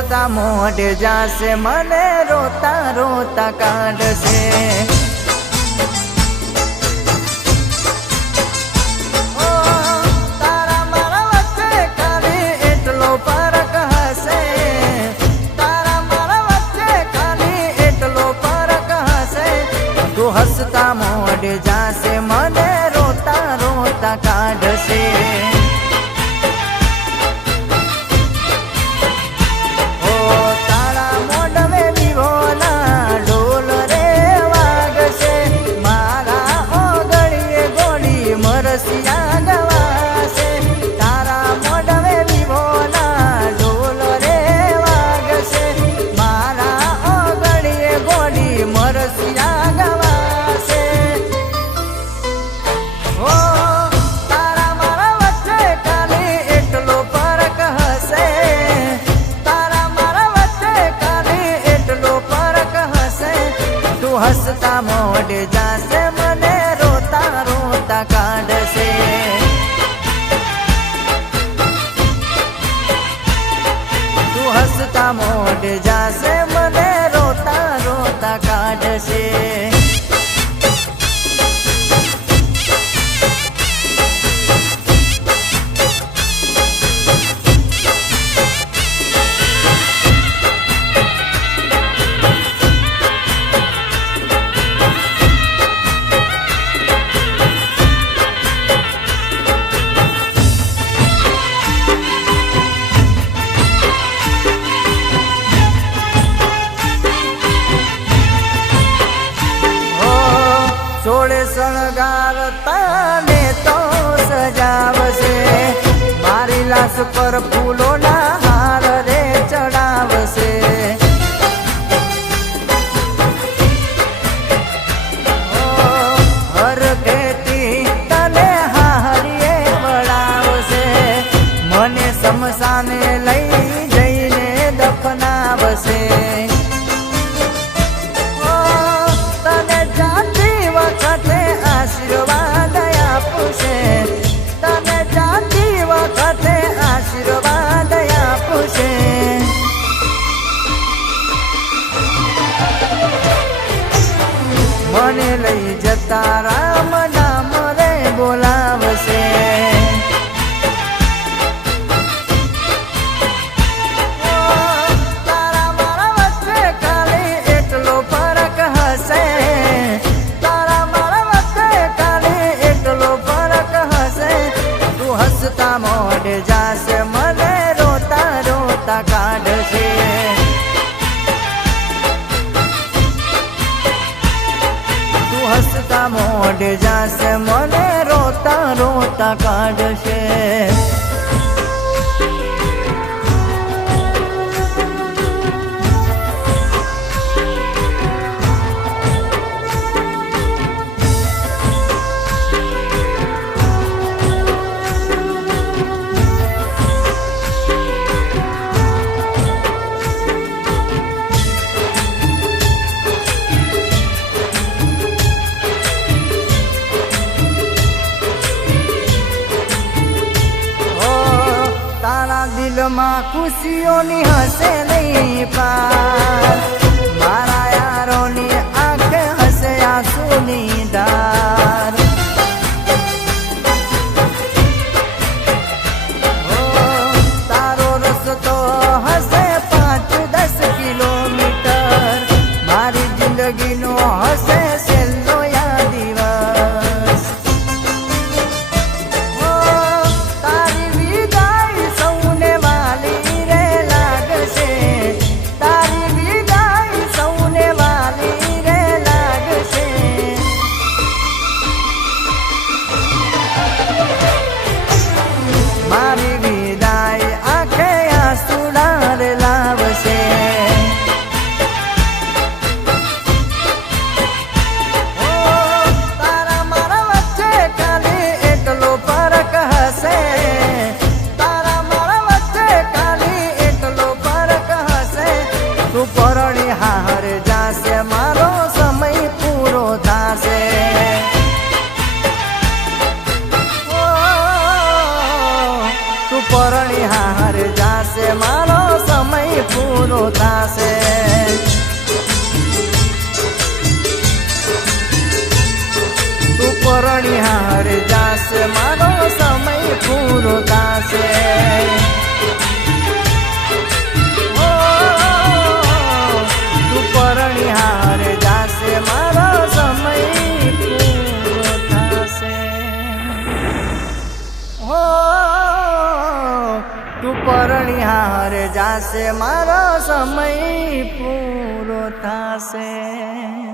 હસતા મોઢે જાશે મને રોતા રોતા કાઢશે તારા મારા વચ્ચે ખાલી એટલો ફરક હશે તારા મારા વચ્ચે ખાલી એટલો ફરક હશે તું હસતા મોઢે જાશે મને રોતા રોતા કાઢશે હસતા મોઢે જાશે મને રોતા રોતા કાઢશે તું હસતા મોઢે જાશે મને રોતા રોતા કાઢશે સોળે શણગારતા ને તો સજાવશે મારી લાશ પર ફૂલોના હાર રે ચડાવશે હર ખેતી તને હારીએ વળાવશે મને શમશાને લઈ જઈને દફનાવશે આશીર્વાદ આપશે તને જાતી વખતે આશીર્વાદ આપશે મને લઈ જતા રામ નામ રે બોલાવશે તારા મારા વચ્ચે ખાલી એટલો ફરક હશે હસતા મોઢે જાશે મને રોતા રોતા કાઢશે તું હસતા મોઢે જાશે મને રોતા રોતા કાઢશે દિલમાં ખુશીઓની હશે નહીં પાર મારા યારોની આંખે હશે આંસુની ધાર તારો રસ્તો હશે 5-10 કિલોમીટર મારી જિંદગીનો હશે છેલ્લો દિવસ મારી વિદાય આંખે આંસુડા રે લાવશે તારા મારા વચ્ચે ખાલી એટલો ફરક હશે તારા મારા વચ્ચે ખાલી એટલો ફરક હશે તું પરણી હાર જાશે મારો સમય પૂરો થાશે પરણી હાર જાશે મારો સમય પૂરો પૂરો થાશે તું પરણિહાર જાશે મારો સમય પૂરો થાશે તું પરણિહાર જાશે મારો સમય પૂરો થાશે તું પરણિહાર જાશે મારો સમય પૂરો થાશે